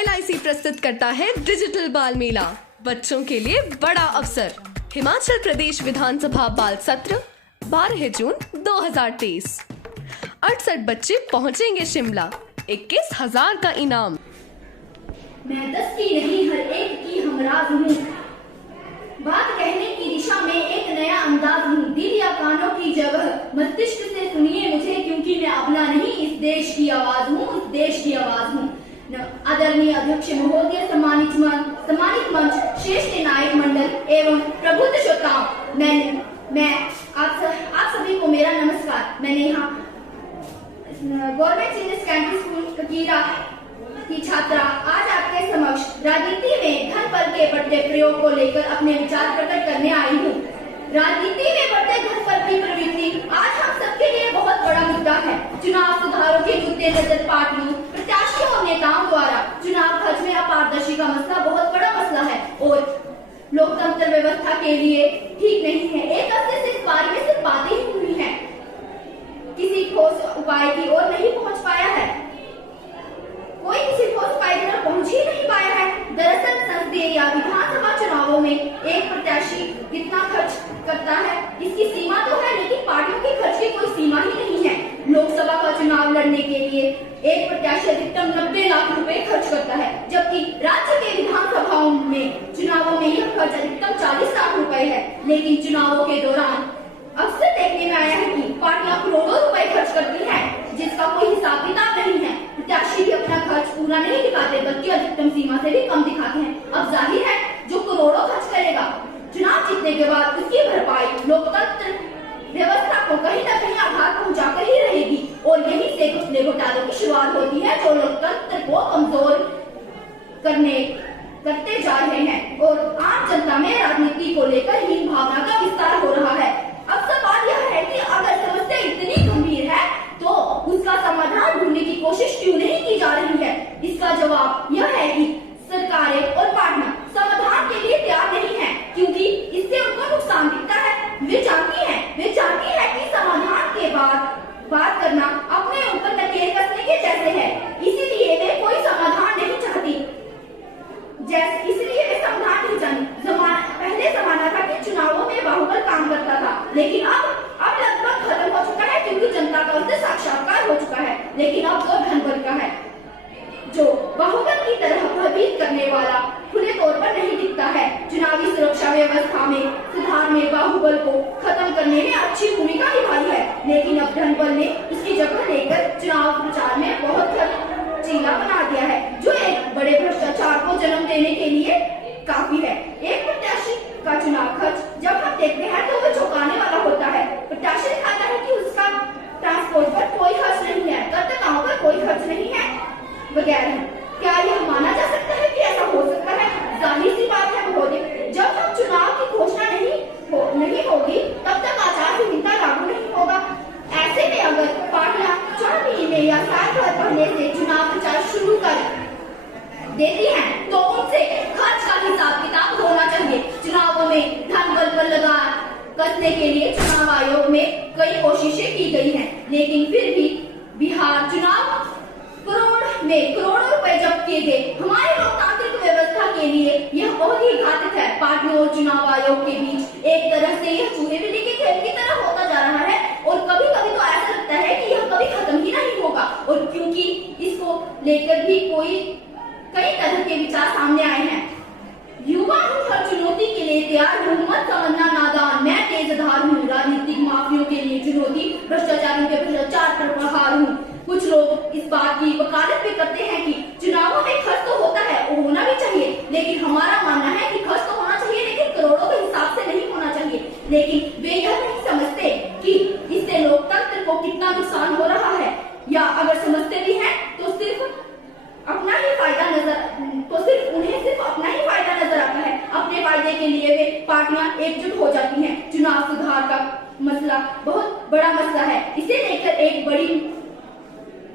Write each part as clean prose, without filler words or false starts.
LIC प्रस्तुत करता है डिजिटल बाल मेला, बच्चों के लिए बड़ा अवसर। हिमाचल प्रदेश विधानसभा बाल सत्र 12 जून 2023। 68 बच्चे पहुंचेंगे शिमला, 21,000 का इनाम। मैं 10 की नहीं हर एक की हमराज हूँ। बात कहने की दिशा में एक नया अंदाज हूँ। दिल या कानों की जगह मस्तिष्क से सुनिए मुझे, क्योंकि मैं अपना नहीं इस देश की आवाज हूँ, उस देश की आवाज हूँ। आदरणीय अध्यक्ष महोदय, सम्मानित मंच, श्रेष्ठ नायक मंडल एवं प्रबुद्ध श्रोताओं, मैं आप सभी को मेरा नमस्कार। मैंने यहाँ government senior secondary school Kakira की छात्रा आज आपके समक्ष राजनीति में धन बल के बढ़ते प्रयोग को लेकर अपने विचार प्रकट करने आई हूँ। राजनीति में बढ़ते धन बल की प्रवृत्ति आज हम सबके लिए बहुत बड़ा मुद्दा है। चुनाव सुधारों के मद्देनजर पार्टियों, प्रत्याशियों और नेताओं द्वारा चुनाव खर्च में अपारदर्शी का मसला बहुत बड़ा मसला है और लोकतंत्र व्यवस्था के लिए ठीक नहीं है। एक हफ्ते से इस बारे में सिर्फ बातें ही हुई है, किसी ठोस उपाय की ओर नहीं पहुँच पाया है। कोई किसी ठोस उपाय की ओर पहुँच ही नहीं पाया है। दरअसल संसदीय या विधानसभा चुनावों में एक प्रत्याशी कितना खर्च करता है इसकी सीमा तो है, लेकिन पार्टियों के खर्च की कोई सीमा ही नहीं है। लोकसभा का चुनाव लड़ने के लिए एक प्रत्याशी अधिकतम 90 लाख रुपए खर्च करता है, जबकि राज्य के विधानसभाओं में चुनावों में यह खर्च अधिकतम 40 लाख रुपए है। लेकिन चुनावों के दौरान अक्सर देखने में आया है कि पार्टियां करोड़ों रुपए खर्च करती हैं, जिसका कोई हिसाब किताब नहीं है। प्रत्याशी भी अपना खर्च पूरा नहीं दिखाते, बल्कि अधिकतम सीमा से भी कम दिखाते हैं। अब जाहिर है जो करोड़ों खर्च करेगा, चुनाव जीतने के बाद उसकी भरपाई लोकतंत्र व्यवस्था को कहीं न कहीं आघात पहुंचाकर ही रहेगी और यहीं से कुछ घोटालों की शुरुआत होती है जो लोकतंत्र को कमजोर करते जा रहे हैं और आम जनता में राजनीति को लेकर हीन भावना का विस्तार हो रहा है। अब सवाल यह है कि अगर समस्या इतनी गंभीर है तो उसका समाधान ढूंढने की कोशिश क्यों नहीं की जा रही है? इसका जवाब यह है कि सरकारें और पार्टियां समाधान के लिए तैयार नहीं है, क्योंकि इससे उनको नुकसान दिखता है। वे जानती है कि समाधान के बाद बात करना अपने ऊपर नकेल कसने के जैसे है, इसीलिए वे कोई समाधान नहीं चाहती। पहले जमाना था कि चुनावों में बाहुबल काम करता था, लेकिन अब लगभग खत्म हो चुका है, क्योंकि जनता का उससे साक्षात्कार हो चुका है। लेकिन अब वो धनबल का है, जो बाहुबल की तरह भयभीत करने वाला खुले तौर पर नहीं दिखता है। चुनावी सुरक्षा व्यवस्था में सुधार में बाहुबल को खत्म करने में अच्छी भूमिका निभाई है, लेकिन अब धनबल ने उसकी जगह लेकर चुनाव प्रचार में बहुत खर्चीला बना दिया है, जो एक बड़े भ्रष्टाचार को जन्म देने के लिए काफी है। एक प्रत्याशी का चुनाव खर्च जब हम देखते हैं तो वह चौंकाने वाला होता है। प्रत्याशी दिखाता है कि उसका ट्रांसपोर्ट पर कोई खर्च नहीं है, कर्तव्यों पर कोई खर्च नहीं है वगैरह। क्या यह माना जा सकता है कि ऐसा हो सकता है? जाहिर सी बात है महोदय, जब तक चुनाव की घोषणा नहीं होगी तब तक आचार संहिता लागू नहीं होगा। ऐसे में अगर पार्टियां 4 महीने या 7 साल पहले से चुनाव प्रचार शुरू कर देती हैं तो उनसे खर्च का हिसाब किताब होना चाहिए। चुनावों में धन बल पर लगा कसने के लिए चुनाव आयोग में कई कोशिशें की गई हैं, लेकिन फिर भी बिहार चुनाव करोड़ों रुपए जब्त किए गए। हमारे लोकतांत्रिक व्यवस्था के लिए यह बहुत ही घातक है। पार्टियों और चुनाव आयोग के बीच एक तरह से यह चूहे बिल्ली के खेल की तरह होता जा रहा है और कभी कभी तो ऐसा लगता है कि यह कभी खत्म ही नहीं होगा। और क्योंकि इसको लेकर भी कई तरह के विचार सामने आए हैं। युवा हूँ, हर चुनौती के लिए तैयार हूँ, मत समझना नादान, मैं तेजधार हूँ। राजनीतिक माफियों के लिए चुनौती, भ्रष्टाचारियों के भ्रष्टाचार पर प्रहार हूँ। कुछ लोग इस बात की वकालत भी करते हैं कि चुनावों में खर्च तो होता है, वो होना भी चाहिए, लेकिन हमारा मानना है कि खर्च तो होना चाहिए, लेकिन करोड़ों के हिसाब से नहीं होना चाहिए। लेकिन वे यह नहीं समझते कि इससे लोकतंत्र को कितना नुकसान हो रहा है, या अगर समझते भी हैं तो उन्हें सिर्फ अपना ही फायदा नजर आता है। अपने फायदे के लिए वे पार्टियां एकजुट हो जाती हैं। चुनाव सुधार का मसला बहुत बड़ा मसला है, इसे लेकर एक बड़ी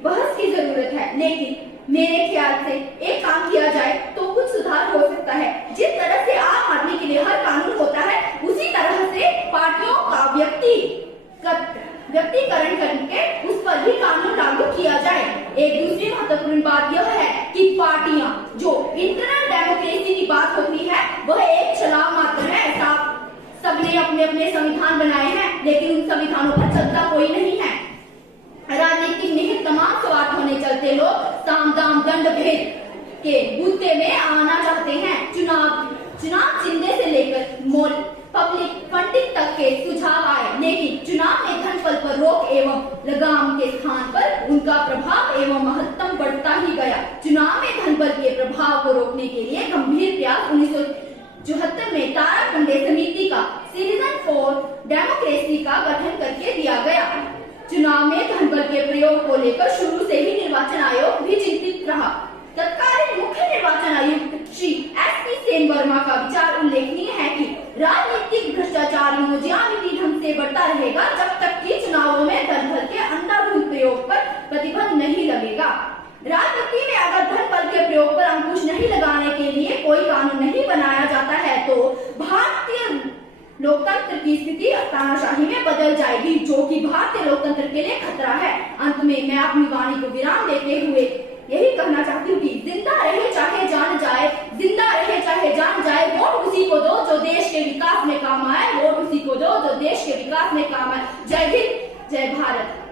बहस की जरूरत है, लेकिन मेरे ख्याल से एक काम किया जाए तो कुछ सुधार हो सकता है। जिस तरह से आम आदमी के लिए हर कानून होता है, उसी तरह से पार्टियों का व्यक्तिकरण करके उस पर भी कानून लागू किया जाए। एक दूसरी महत्वपूर्ण बात यह है कि पार्टियां इंटरनल डेमोक्रेसी की बात होती है वह एक छलावा मात्र है। सबने अपने अपने संविधान बनाए हैं, लेकिन उन संविधानों पर चलता कोई नहीं है। राजनीतिक निहित तमाम स्वार्थ होने चलते लोग साम दाम दंड भेद के बूते में आना चाहते हैं। चुनाव चिन्ह से लेकर पब्लिक फंडिंग तक के सुझाव आए, लेकिन चुनाव में धनबल पर रोक एवं लगाम के स्थान पर उनका प्रभाव एवं महत्तम बढ़ता ही गया। चुनाव में धनबल के प्रभाव को रोकने के लिए गंभीर प्रयास 1974 में ताराखंडे समिति का सिटीजन फॉर डेमोक्रेसी का गठन करके दिया गया। चुनाव में धनबल के प्रयोग को लेकर शुरू से ही निर्वाचन आयोग भी चिंतित रहा। तत्कालीन मुख्य निर्वाचन आयुक्त श्री SP सेन वर्मा का विचार उल्लेखनीय है कि राजनीतिक भ्रष्टाचार ज्यामिति ढंग से बढ़ता रहेगा जब तक कि चुनावों में धनबल के अंधाधुंध प्रयोग पर प्रतिबंध नहीं लगेगा। राजनीति में अगर धनबल के प्रयोग पर अंकुश नहीं लगाने के लिए कोई कानून नहीं बनाया जाता है तो भारतीय लोकतंत्र की स्थिति तानाशाही में बदल जाएगी, जो कि भारतीय लोकतंत्र के लिए खतरा है। अंत में मैं अपनी वाणी को विराम देते हुए यही कहना चाहती हूँ कि जिंदा रहे चाहे जान जाए, जिंदा रहे चाहे जान जाए, वोट उसी को दो जो देश के विकास में काम आए, वोट उसी को दो जो देश के विकास में काम आए। जय हिंद, जय भारत।